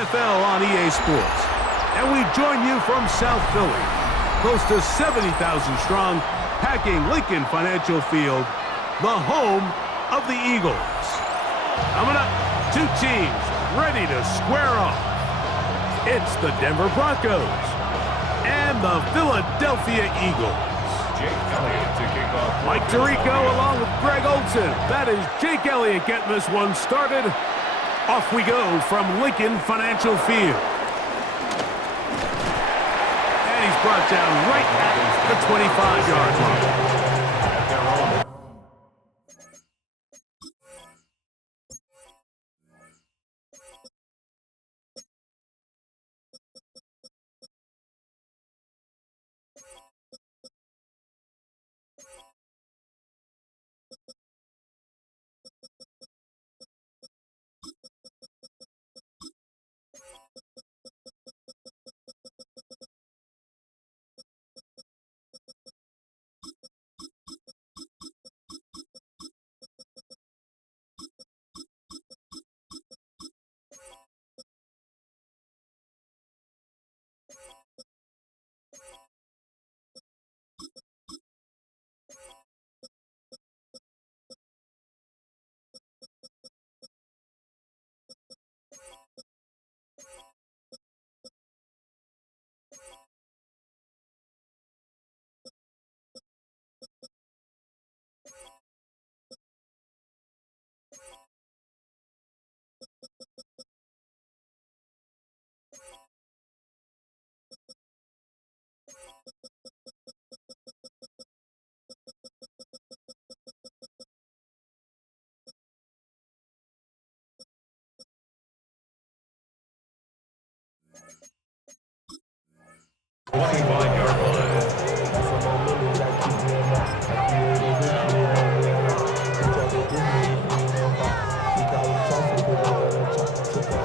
NFL on EA Sports. And we join you from South Philly, close to 70,000 strong, packing Lincoln Financial Field, the home of the Eagles. Coming up, two teams ready to square off. It's the Denver Broncos and the Philadelphia Eagles. Jake Elliott to kick off. Mike Tirico along with Greg Olson. That is Jake Elliott getting this one started. Off we go from Lincoln Financial Field. And he's brought down right at the 25-yard line.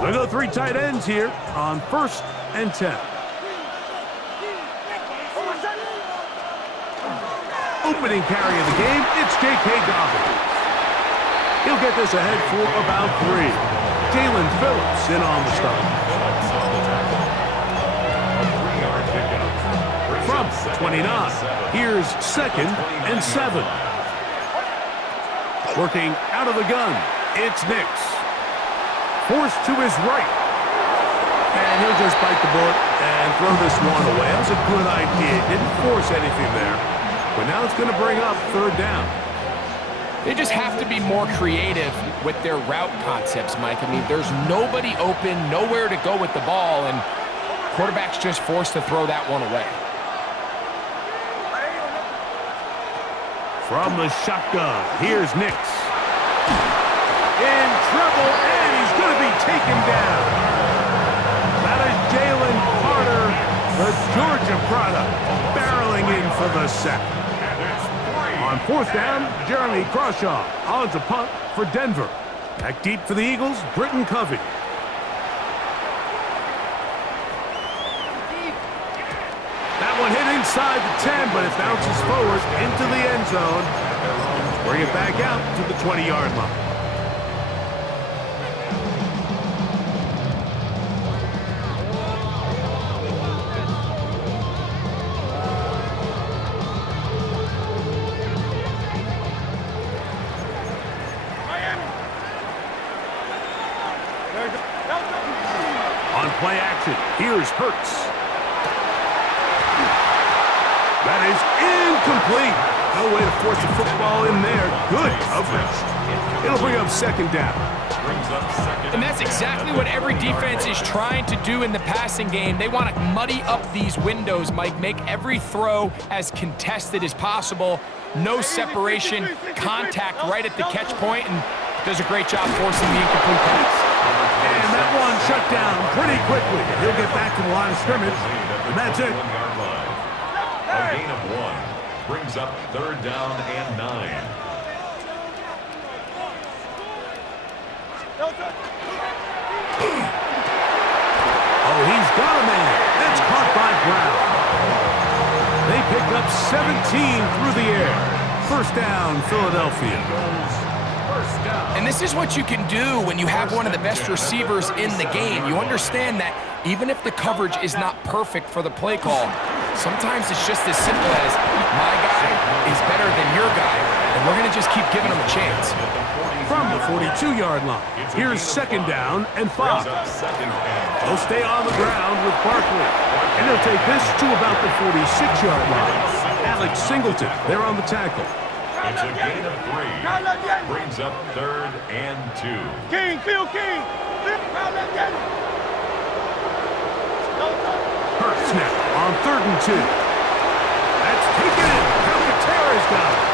We'll go three tight ends here on 1st and 10. Opening carry of the game, it's J.K. Dobbins. He'll get this ahead for about 3. Jalen Phillips in on the start. From 29, here's 2nd and 7. Working out of the gun, it's Nix. Forced to his right. And he'll just bite the bullet and throw this one away. That was a good idea. Didn't force anything there. But now it's going to bring up 3rd down. They just have to be more creative with their route concepts, Mike. I mean, there's nobody open, nowhere to go with the ball, and quarterback's just forced to throw that one away. From the shotgun, here's Nix. In trouble, and he's going to be taken down. That is Jalen Carter, the Georgia product, barreling in for the sack. On 4th down, Jeremy Crawshaw on to punt for Denver. Back deep for the Eagles, Britton Covey. That one hit inside the 10, but it bounces forward into the end zone. Bring it back out to the 20-yard line. On play action, here's Hurts. That is incomplete. No way to force the football in there. Good coverage. It'll bring up 2nd down. And that's exactly what every defense is trying to do in the passing game. They want to muddy up these windows, Mike, make every throw as contested as possible. No separation, contact right at the catch point, and does a great job forcing the incomplete pass. And that one shut down pretty quickly. He'll get back to the line of scrimmage, and that's it. A gain of 1 brings up 3rd down and 9. Oh, he's got a man. That's caught by Brown. They pick up 17 through the air. 1st down, Philadelphia. And this is what you can do when you have one of the best receivers in the game. You understand that even if the coverage is not perfect for the play call, sometimes it's just as simple as my guy is better than your guy, and we're going to just keep giving him a chance. From the 42-yard line, here's 2nd down and 5. They'll stay on the ground with Barkley, and they'll take this to about the 46-yard line. Alex Singleton, they're on the tackle. It's a gain of 3. Brings up 3rd and 2. King, Phil King. Hurts now on 3rd and 2. That's taken in. Calcaterra's got it.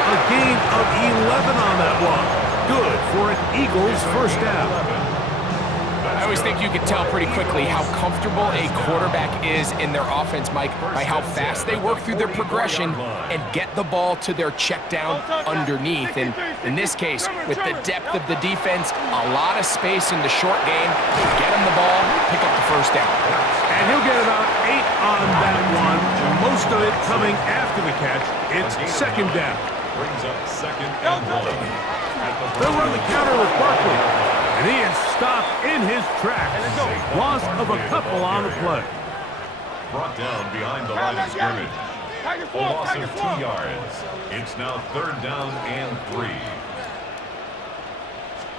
A gain of 11 on that one. Good for an Eagles first down. I always think you can tell pretty quickly how comfortable a quarterback is in their offense, Mike, by how fast they work through their progression and get the ball to their check down underneath. And in this case, with the depth of the defense, a lot of space in the short game, get him the ball, pick up the first down. And he'll get about 8 on that one, most of it coming after the catch. It's 2nd down. Brings up 2nd and 1. They'll run the counter with Barkley. And he is stopped in his tracks. Loss of a couple on the play. Brought down behind the line of scrimmage. A loss of 2 yards. It's now 3rd down and 3.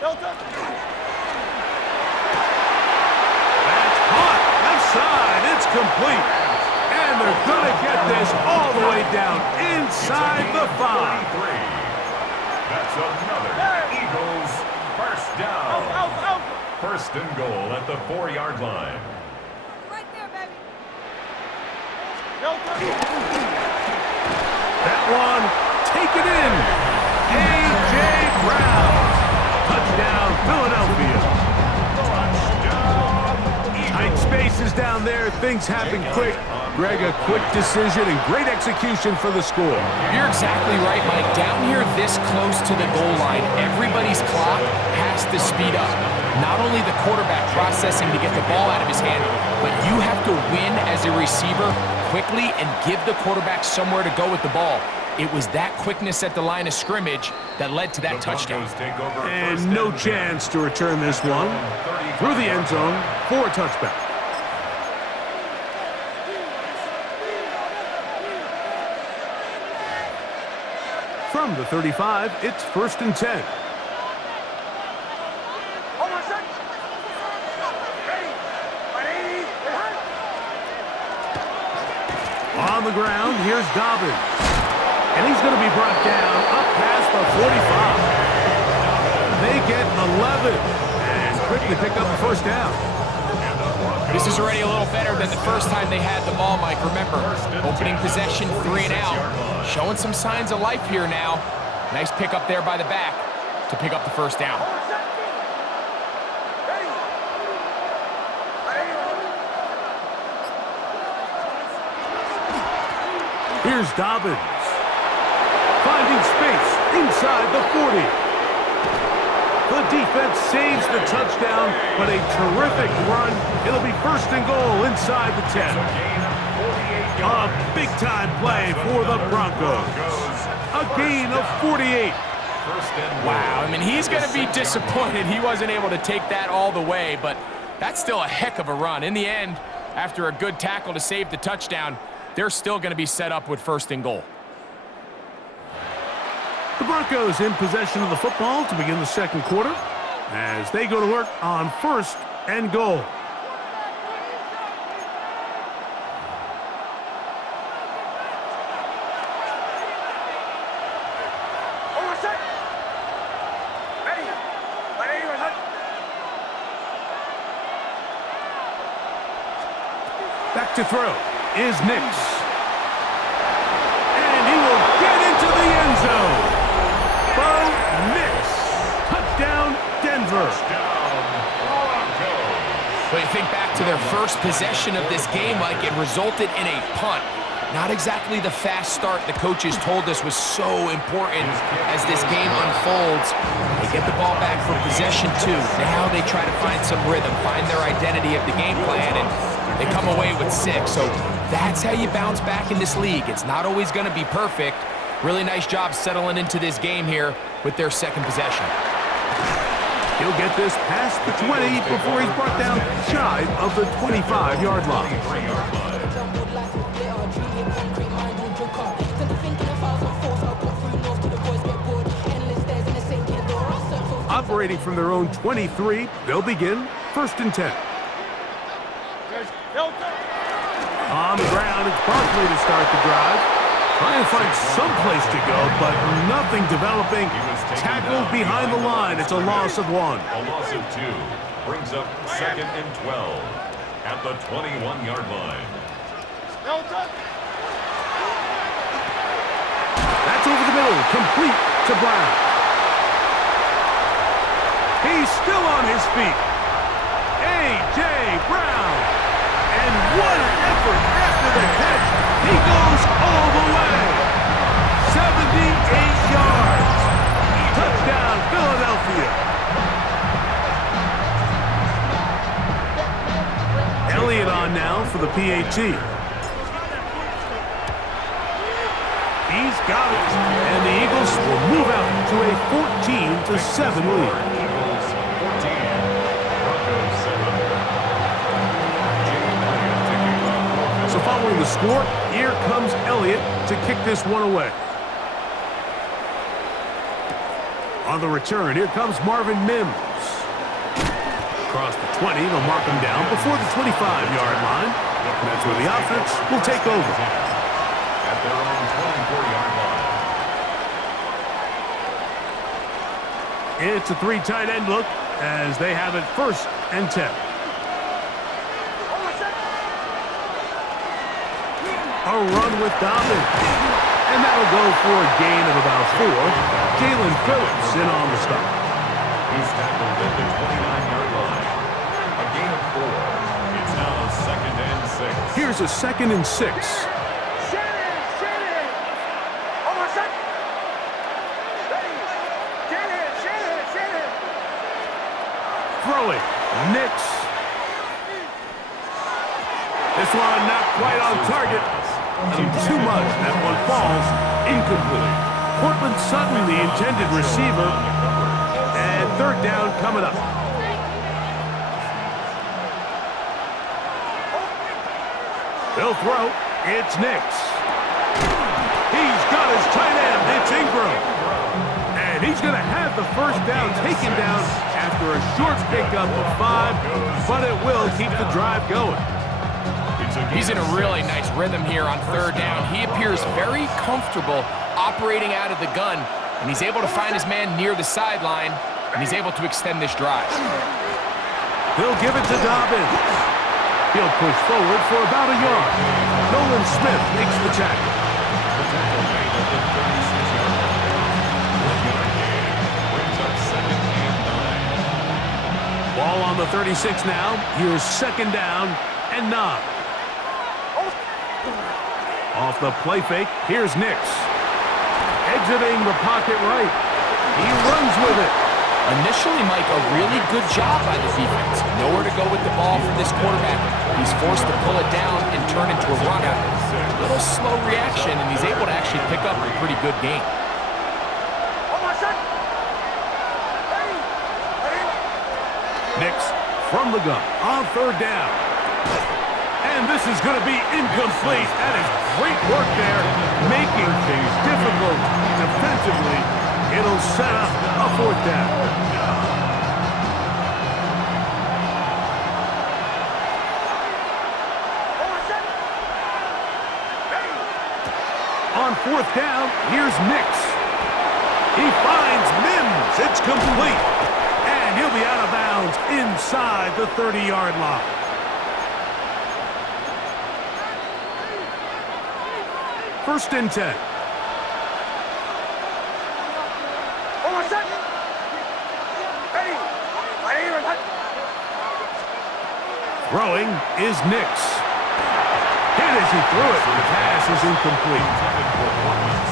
That's caught. Left side. It's complete. And they're going to get this all the way down inside the 5. That's another Eagles first down. 1st and goal at the 4-yard line. Right there, baby. That one taken in. A.J. Brown. Touchdown, Philadelphia. Tight spaces down there. Things happen quick. Greg, a quick decision and great execution for the score. You're exactly right, Mike. Down here this close to the goal line, everybody's clock has to speed up. Not only the quarterback processing to get the ball out of his hand, but you have to win as a receiver quickly and give the quarterback somewhere to go with the ball. It was that quickness at the line of scrimmage that led to that touchdown. And no chance to return this one. Through the end zone for a touchback. From the 35, it's 1st and 10. On the ground, here's Dobbins. And he's going to be brought down up past the 45. They get 11 and quickly pick up the first down. This is already a little better than the first time they had the ball, Mike. Remember, opening possession, 3 and out. Showing some signs of life here now. Nice pick up there by the back to pick up the first down. Here's Dobbins. Finding space inside the 40. The defense saves the touchdown, but a terrific run. It'll be 1st and goal inside the 10. A big-time play for the Broncos. A gain of 48. Wow, I mean, he's going to be disappointed he wasn't able to take that all the way, but that's still a heck of a run. In the end, after a good tackle to save the touchdown, they're still going to be set up with 1st and goal. The Broncos in possession of the football to begin the 2nd quarter as they go to work on 1st and goal. Back to throw is Nix. And he will get into the end zone. Bo Nix. Touchdown, Denver. But you think back to their first possession of this game, like it resulted in a punt. Not exactly the fast start the coaches told us was so important as this game unfolds. They get the ball back for possession 2. Now they try to find some rhythm, find their identity of the game plan, and they come away with 6. So that's how you bounce back in this league. It's not always going to be perfect, Really nice job settling into this game here with their second possession. He'll get this past the 20 before he's brought down shy of the 25-yard line. Operating from their own 23, they'll begin 1st and 10. On the ground, it's Barkley to start the drive. Trying to find some place to go, but nothing developing. Tackled behind the line. It's a loss of 1. A loss of 2 brings up 2nd and 12 at the 21-yard line. That's over the middle, complete to Brown. He's still on his feet. A.J. Brown. And what an effort after the catch. He goes all the way. 78 yards. Touchdown, Philadelphia. Elliott on now for the PAT. He's got it. And the Eagles will move out to a 14-7 lead. So following the score, here comes Elliott to kick this one away. On the return, here comes Marvin Mims. Across the 20, they'll mark him down before the 25-yard line. And that's where the offense will take over. At their own 24-yard line. It's a 3 tight end look as they have it 1st and 10. A run with Dobbins. And that'll go for a gain of about 4. Jalen Phillips in on the stop. He's tackled at the 29-yard line. A gain of 4. It's now a 2nd and 6. Here's a 2nd and 6. Throwing. Nix. This one not quite on target. Too much. That one falls incomplete. Cortland Sutton, the intended receiver. And 3rd down coming up. They'll throw. It's Nix. He's got his tight end. It's Ingram. And he's going to have the 1st down taken down after a short pickup of 5, but it will keep the drive going. He's in a really nice rhythm here on 3rd down. He appears very comfortable operating out of the gun, and he's able to find his man near the sideline, and he's able to extend this drive. He'll give it to Dobbins. He'll push forward for about a yard. Nolan Smith makes the tackle. The tackle made at the 36-yard line. 1-yard gain brings up 2nd and 9. Ball on the 36 now. Here's 2nd down and 9. Off the play fake, here's Nix. Exiting the pocket right. He runs with it. Initially, Mike, a really good job by the defense. Nowhere to go with the ball for this quarterback. He's forced to pull it down and turn into a runner. A little slow reaction, and he's able to actually pick up a pretty good game. Nix from the gun on 3rd down. And this is going to be incomplete. That is great work there, making things difficult defensively. It'll set up a 4th down. On 4th down, here's Nix. He finds Mims. It's complete. And he'll be out of bounds inside the 30-yard line. First and 10. Throwing is Nix. Hit as he threw it. The pass is incomplete.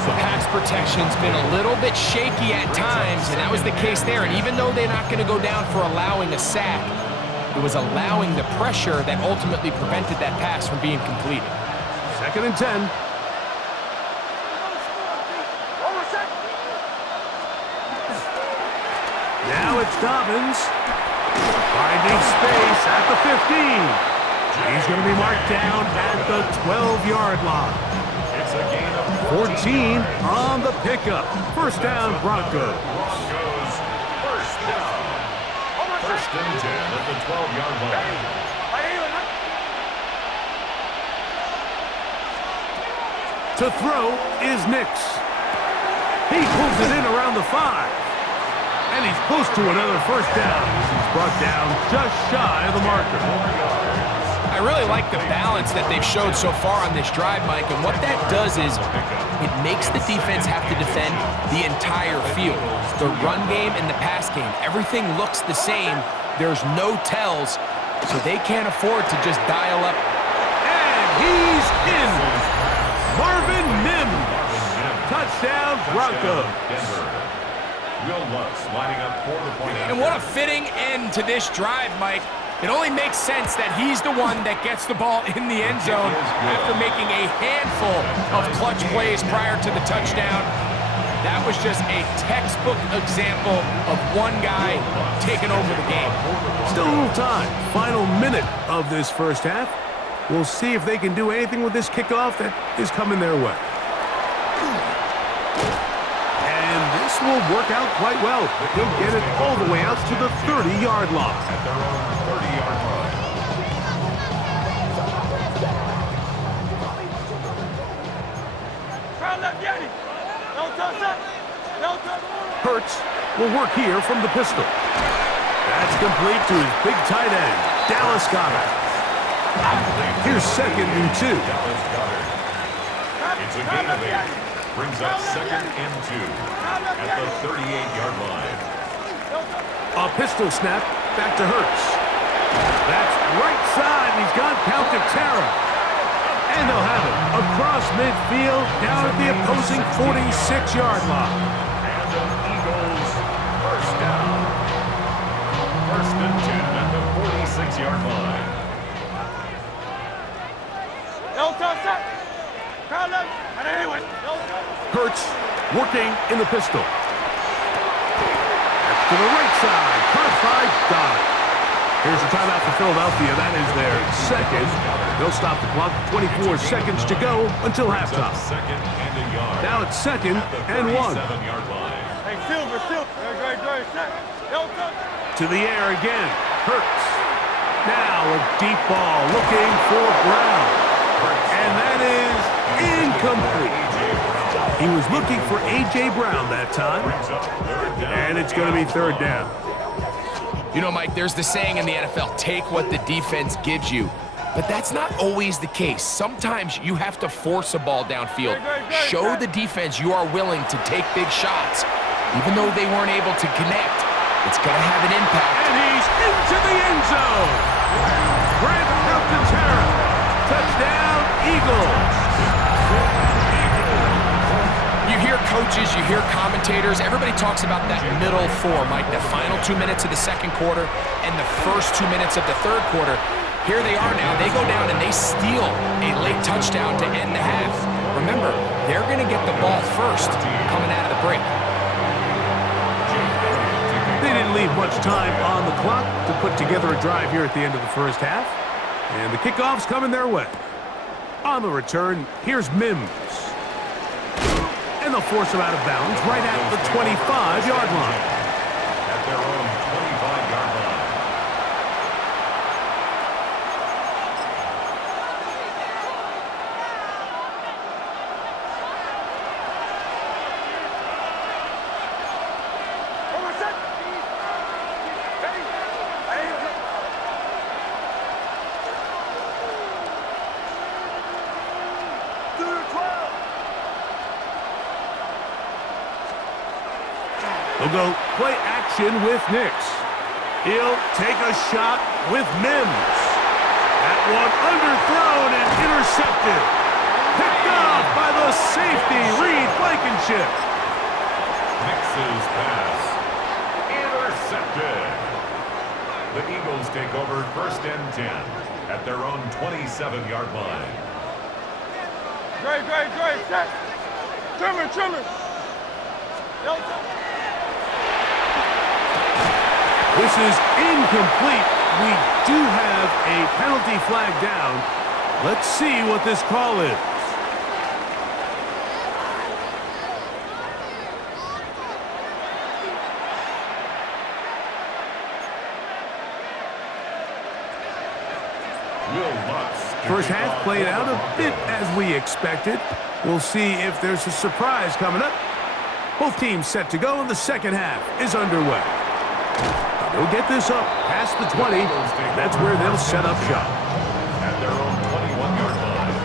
The pass protection's been a little bit shaky at times, and that was the case there. And even though they're not going to go down for allowing a sack, it was allowing the pressure that ultimately prevented that pass from being completed. 2nd and 10. Mitch Dobbins finding space at the 15. He's going to be marked down at the 12-yard line. It's a gain of 14 on the pickup. First down, Broncos. Broncos. First down. First and 10 at the 12-yard line. To throw is Nix. He pulls it in around the 5. And he's close to another first down. He's brought down just shy of the marker. I really like the balance that they've showed so far on this drive, Mike, and what that does is it makes the defense have to defend the entire field. The run game and the pass game, everything looks the same. There's no tells, so they can't afford to just dial up. And he's in. Marvin Mims. Touchdown, Broncos. Will Lutz lining up for the point. And what a fitting end to this drive, Mike. It only makes sense that he's the one that gets the ball in the end zone after making a handful of clutch plays prior to the touchdown. That was just a textbook example of one guy taking over the game. Still a little time. Final minute of this first half. We'll see if they can do anything with this kickoff that is coming their way. And this will work out quite well. He'll get it all the way out to the 30-yard line. At their own 30-yard line. Hurts will work here from the pistol. That's complete to his big tight end, Dallas Goedert. Here's second and 2. Dallas Goedert. It's a gain of 8. Brings up second and 2 at the 38-yard line. A pistol snap back to Hurts. That's right side. He's got Calcaterra. And they'll have it across midfield down at the opposing 46-yard line. And an Eagles first down. First and 10 at the 46-yard line. Hurts working in the pistol. That's to the right side. Caught by Goddard. Here's a timeout for Philadelphia. That is their second. They'll stop the clock. 24 seconds to go until halftime. Second and a yard. Now it's second At the and 1. 37-yard line. To the air again. Hurts. Now a deep ball looking for Brown. And that is incomplete. He was looking for A.J. Brown that time. And it's going to be third down. You know, Mike, there's the saying in the NFL, take what the defense gives you. But that's not always the case. Sometimes you have to force a ball downfield. Show the defense you are willing to take big shots. Even though they weren't able to connect, it's going to have an impact. And he's into the end zone. Grant Calcaterra. Touchdown, Eagles. You hear coaches, you hear commentators, everybody talks about that middle four, Mike, the final 2 minutes of the second quarter and the first 2 minutes of the third quarter. Here they are now. They go down and they steal a late touchdown to end the half. Remember, they're going to get the ball first coming out of the break. They didn't leave much time on the clock to put together a drive here at the end of the first half. And the kickoff's coming their way. On the return, here's Mims. And they'll force him out of bounds right at the 25-yard line. At their own 25-yard line. They'll go play action with Nix. He'll take a shot with Mims. That one underthrown and intercepted. Picked off by the safety, Reed Blankenship. Nix's pass. Intercepted. The Eagles take over first and 10 at their own 27-yard line. Great. Set. Trimmer. This is incomplete. We do have a penalty flag down. Let's see what this call is. First half played out a bit as we expected. We'll see if there's a surprise coming up. Both teams set to go, and the second half is underway. They'll get this up past the 20. That's where they'll set up shop. At their own 21-yard line.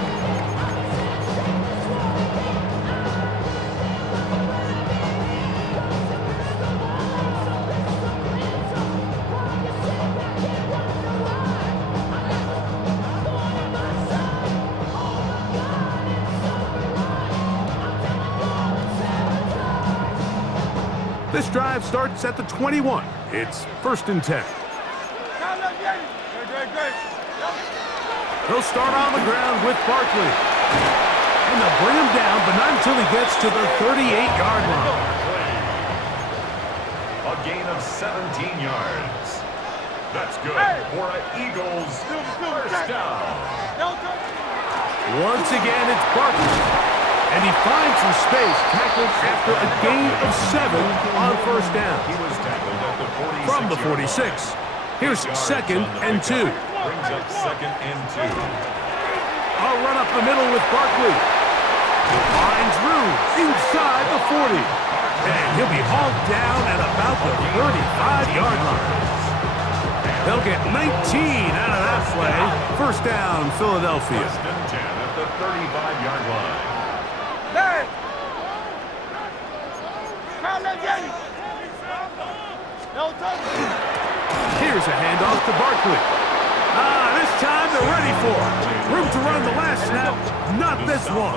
This drive starts at the 21. It's 1st and 10. He'll start on the ground with Barkley. And they'll bring him down, but not until he gets to the 38-yard line. A gain of 17 yards. That's good for an Eagles first down. Once again, it's Barkley. And he finds some space, tackled after a gain of 7 on first down. He was tackled at the 46. From the 46. Here's 2nd and 2. Brings up 2nd and 2. I'll run up the middle with Barkley. Finds room inside the 40. And he'll be hauled down at about the 35-yard line. They'll get 19 out of that play. First down, Philadelphia. 1st and 10 at the 35-yard line. Here's a handoff to Barkley. This time they're ready for it. Room to run the last snap, not this one.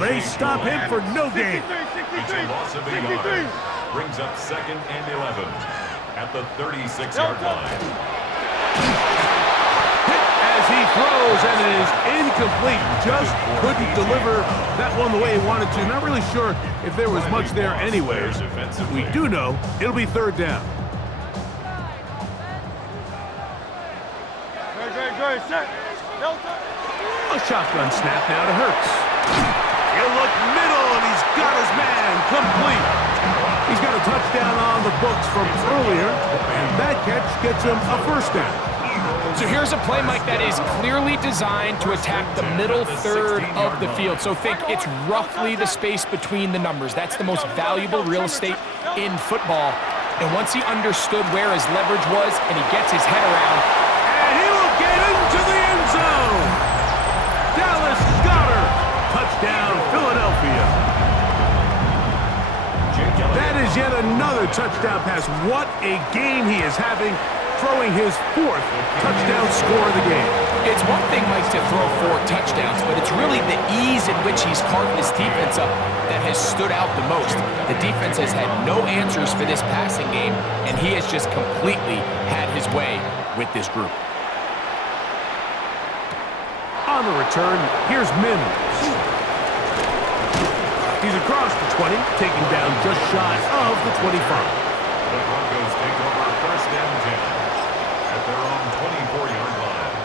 They stop him for no gain. It's a loss of a yard. Brings up 2nd and 11 at the 36-yard line. Hit as he throws, and it is incomplete. Just couldn't deliver that one the way he wanted to. Not really sure if there was much there anyways. We do know it'll be 3rd down. A shotgun snap now to Hurts. He'll look middle, and he's got his man complete. He's got a touchdown on the books from earlier, and that catch gets him a first down. So here's a play, Mike, that is clearly designed to attack the middle third of the field. So think it's roughly the space between the numbers. That's the most valuable real estate in football. And once he understood where his leverage was and he gets his head around, and he will get into the end zone. Dallas Goedert, touchdown Philadelphia. That is yet another touchdown pass. What a game he is having, throwing his 4th touchdown score of the game. it's one thing, Mike, to throw 4 touchdowns, but it's really the ease in which he's carved this defense up that has stood out the most. The defense has had no answers for this passing game, and he has just completely had his way with this group. On the return, here's Mims. He's across the 20, taking down just shy of the 25. The Broncos take over 1st and 10 at their own 24-yard line.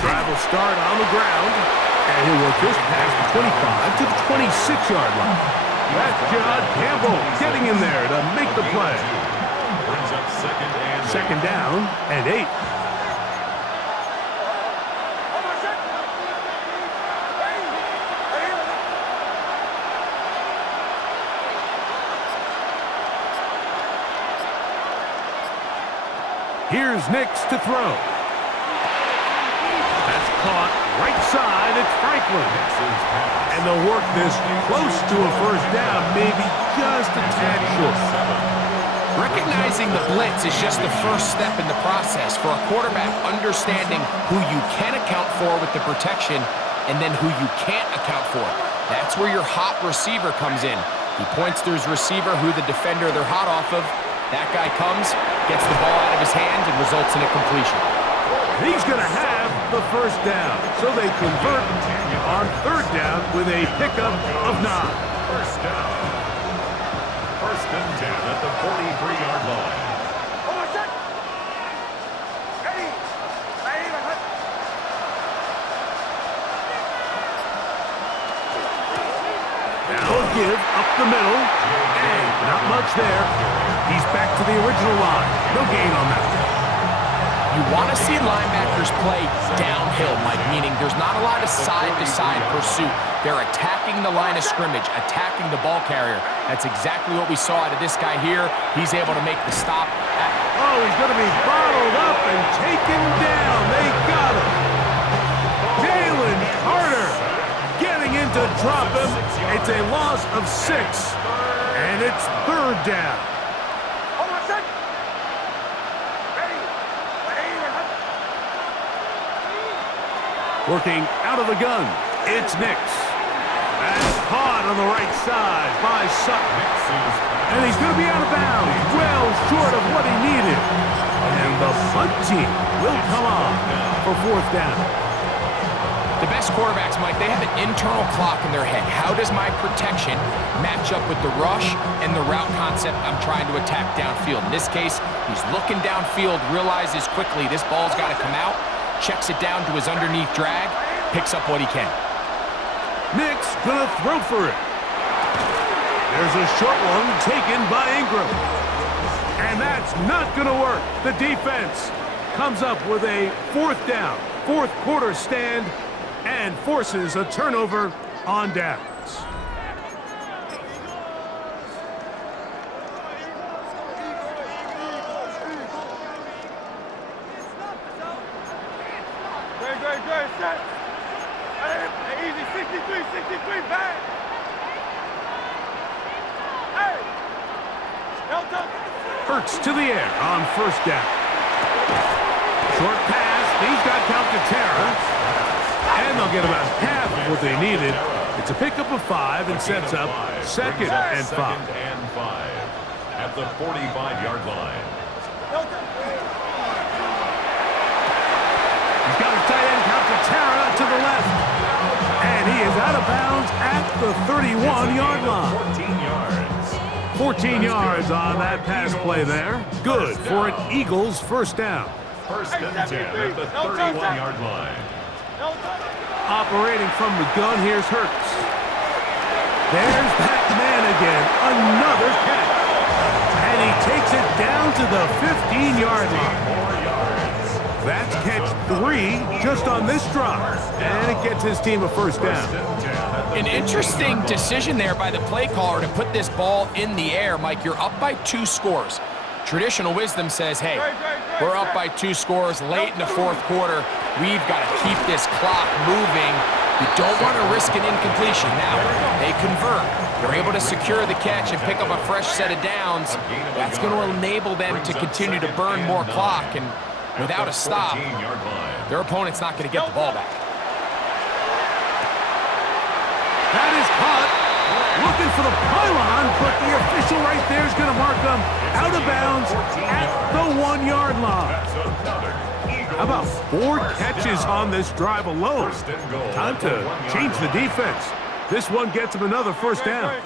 Drive will start on the ground, and he'll work this past the 25 to the 26-yard line. That's John Campbell getting in there to make the play. Brings up 2nd and 8. Second down and 8. Here's Nix to throw. That's caught right side. It's Franklin. And they'll work this close to a first down, maybe just a tad short. Recognizing the blitz is just the first step in the process for a quarterback, understanding who you can account for with the protection and then who you can't account for. That's where your hot receiver comes in. He points to his receiver who the defender they're hot off of, That guy comes, gets the ball out of his hand, and results in a completion. He's going to have the first down. So they convert on third down with a pickup of 9. First down. First and 10 at the 43-yard line. Give up the middle, and not much there. He's back to the original line. No gain on that. You want to see linebackers play downhill, Mike, meaning there's not a lot of side-to-side pursuit. They're attacking the line of scrimmage, attacking the ball carrier. That's exactly what we saw out of this guy here. He's able to make the stop. Oh, he's going to be bottled up and taken down. They got him. Jalen Carter getting in to drop him. It's a loss of 6, and it's third down. Working out of the gun, it's Nix. And caught on the right side by Sutton. And he's going to be out of bounds, well short of what he needed. And the punt team will come on for fourth down. The best quarterbacks, Mike, they have an internal clock in their head. How does my protection match up with the rush and the route concept I'm trying to attack downfield? In this case, he's looking downfield, realizes quickly this ball's got to come out, checks it down to his underneath drag, picks up what he can. Nix gonna throw for it. There's a short one taken by Ingram. And that's not gonna work. The defense comes up with a fourth down, fourth quarter stand, and forces a turnover on downs. Great, set. Easy, 63, back. Hey! Delta. Hurts to the air on first down. Short pass, he's got Calcaterra. And they'll get about half of what they needed. It's a pickup of 5 and sets up second and 5. Second and 5 at the 45-yard line. He's got his tight end Calcaterra to the left. And he is out of bounds at the 31-yard line. 14 yards on that pass play there. Good for an Eagles first down. First and 10 at the 31-yard line. Operating from the gun, here's Hurts. There's that man again. Another catch. And he takes it down to the 15-yard line. That's catch 3 just on this drive. And it gets his team a first down. An interesting decision there by the play caller to put this ball in the air. Mike, you're up by 2 scores. Traditional wisdom says, hey, we're up by 2 scores late in the fourth quarter. We've got to keep this clock moving. You don't want to risk an incompletion. Now, they convert. They're able to secure the catch and pick up a fresh set of downs. That's going to enable them to continue to burn more clock. And without a stop, their opponent's not going to get the ball back. That is caught. Looking for the pylon, but the official right there is going to mark them out of bounds at the 1-yard line. How about 4 catches on this drive alone? Time to change the defense. This one gets him another first down. It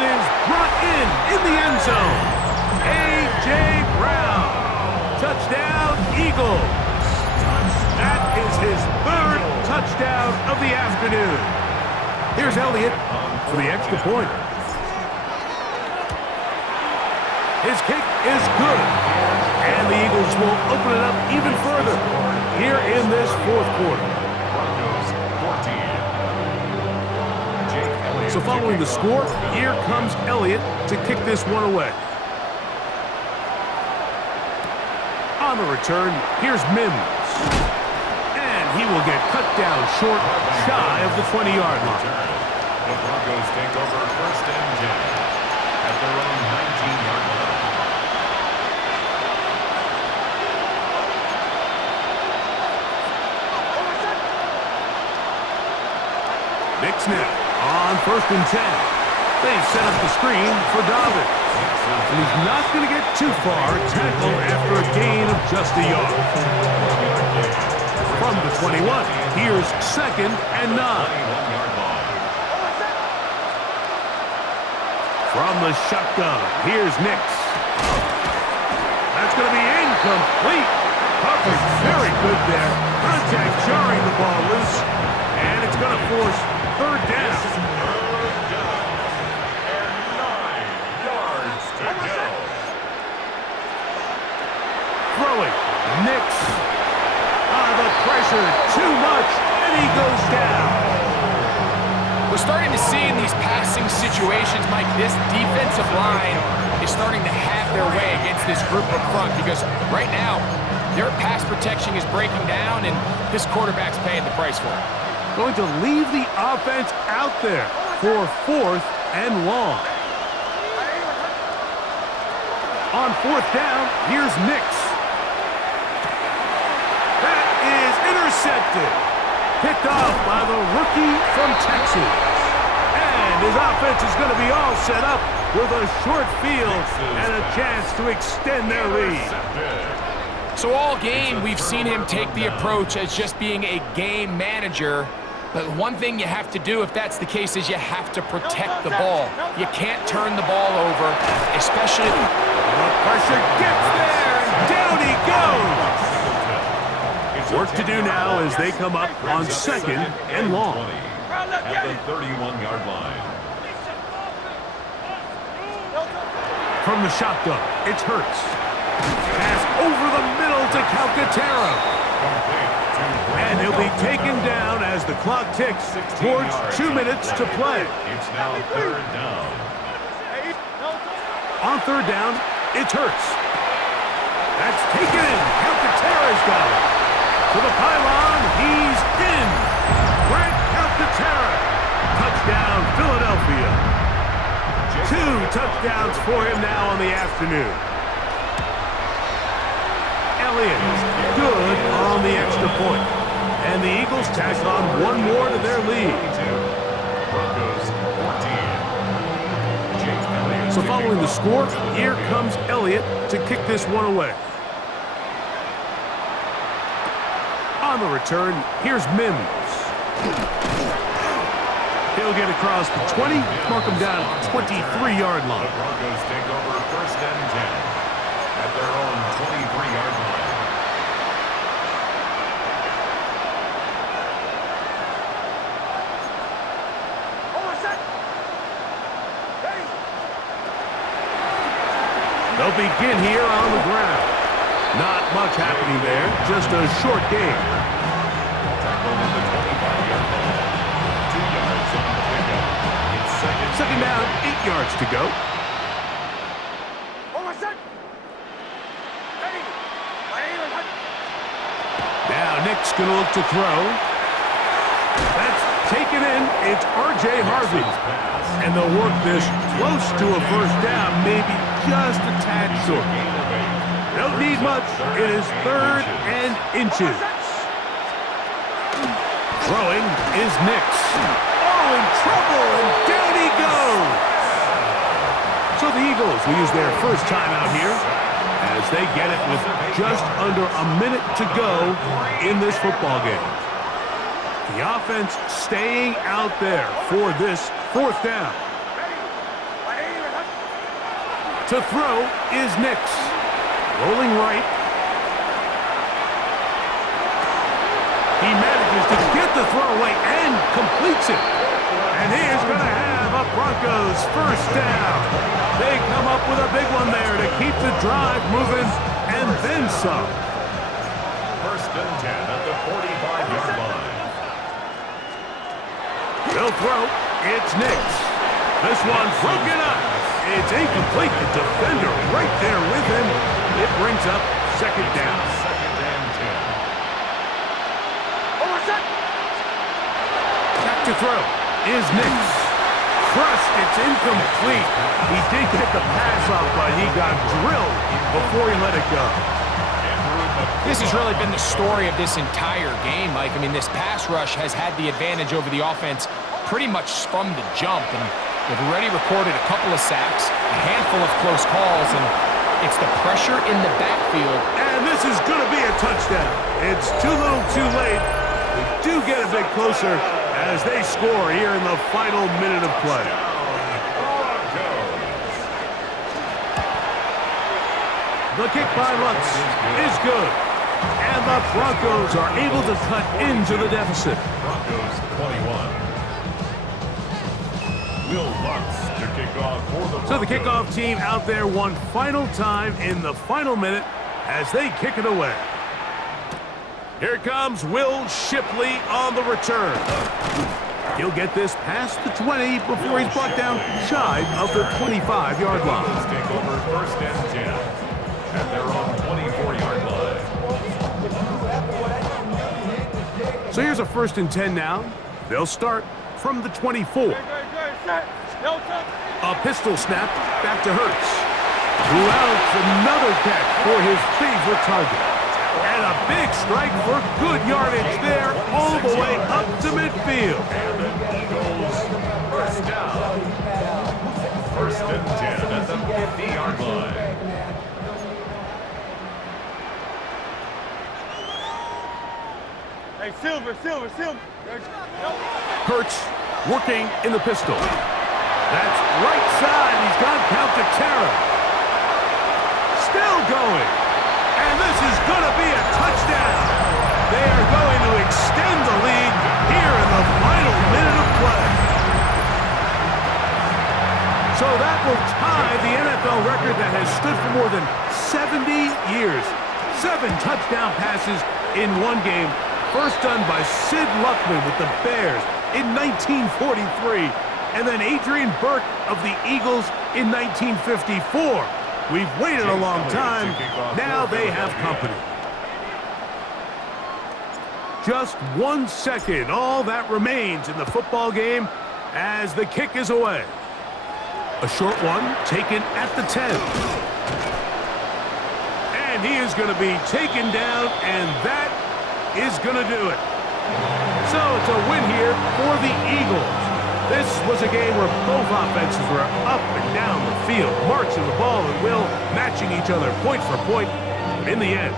is brought in the end zone. A.J. Brown. Touchdown, Eagles. That is his 3rd touchdown of the afternoon. Here's Elliott for the extra point. His kick is good. And the Eagles will open it up even further here in this fourth quarter. So following the score, here comes Elliott to kick this one away. On the return, here's Mims. And he will get cut down short, shy of the 20-yard line. The Broncos take over first and 10 at their own 19-yard line. Knicks now on 1st and 10. They set up the screen for Dobbins. And he's not going to get too far. Tackle after a gain of just a yard. From the 21, here's 2nd and 9. From the shotgun, here's Nix. That's going to be incomplete. Coverage very good there. Contact jarring the ball loose. And it's going to force 3rd down. Throwing, Nix. The pressure, too much, and he goes down. We're starting to see in these passing situations, Mike, this defensive line is starting to have their way against this group up front because right now, their pass protection is breaking down, and this quarterback's paying the price for it. Going to leave the offense out there for 4th and long. On 4th down, here's Nix. That is intercepted. Picked off by the rookie from Texas. And his offense is going to be all set up with a short field and a chance to extend their lead. So all game, we've seen him take the approach as just being a game manager. But one thing you have to do, if that's the case, is you have to protect the ball. You can't turn the ball over, especially... The pressure gets there, and down he goes. Work to do now as they come up on 2nd and long. At the 31-yard line. From the shotgun, it's Hurts. Pass over the middle to Calcaterra. And he'll be taken down as the clock ticks towards 2 minutes to play. It's now 3rd down. On 3rd down, it's Hurts. That's taken in. Calcaterra's got it. To the pylon, he's in. Grant Calcaterra. Touchdown, Philadelphia. 2 touchdowns for him now on the afternoon. Elliott, good on the extra point. And the Eagles tack on 1 more to their lead. Broncos 14. So following the score, here comes Elliott to kick this one away. On the return, here's Mims. He'll get across the 20, mark him down at the 23-yard line. The Broncos take over 1st and 10 at their own 23-yard line. They'll begin here on the ground. Not much happening there, just a short game. Tackle at the 25-yard line. 2 yards on the pickup. It's Second down, 8 yards to go. Now Nick's going to look to throw. That's taken in. It's R.J. Harvey. And they'll work this close to a 1st down, maybe just a tad short. Don't need much. It is 3rd and inches. Throwing is Nix. Oh, in trouble, and down he goes. So the Eagles will use their first timeout here as they get it with just under a minute to go in this football game. The offense staying out there for this 4th down. To throw is Nix. Rolling right. He manages to get the throw away and completes it. And he is going to have a Broncos 1st down. They come up with a big one there to keep the drive moving and then some. 1st and 10 at the 45-yard line. They'll throw. It's Nix. This one's broken up. It's incomplete. The defender right there with him. It brings up 2nd down. 2nd and 10. Back to throw is Nix. Crushed. It's incomplete. He did get the pass off, but he got drilled before he let it go. This has really been the story of this entire game, Mike. I mean, this pass rush has had the advantage over the offense pretty much from the jump, and they've already recorded a couple of sacks, a handful of close calls, and it's the pressure in the backfield. And this is going to be a touchdown. It's too little too late. We do get a bit closer as they score here in the final minute of play. The kick by Lutz is good. And the Broncos are able to cut into the deficit. Broncos 21. Will Lutz to kick off for the Broncos. So the kickoff team out there one final time in the final minute as they kick it away. Here comes Will Shipley on the return. He'll get this past the 20 before he's brought down shy of the 25-yard line. Broncos take over first and 10 at their own 24-yard line. So here's a first and 10 now. They'll start from the 24. A pistol snap back to Hurts. Who outs another catch for his favorite target. And a big strike for good yardage there all the way up to midfield. And the Eagles first down. First and 10 at the 50-yard line. Hey, Silver. Hurts working in the pistol. That's right side. He's got Calcaterra. Still going. And this is going to be a touchdown. They are going to extend the lead here in the final minute of play. So that will tie the NFL record that has stood for more than 70 years. 7 touchdown passes in one game. First done by Sid Luckman with the Bears in 1943. And then Adrian Burke of the Eagles in 1954. We've waited a long time. Now they have company. Just 1 second, all that remains in the football game as the kick is away. A short one taken at the 10. And he is going to be taken down, and that is going to do it. So it's a win here for the Eagles. This was a game where both offenses were up and down the field, marching the ball at will, matching each other point for point. But in the end,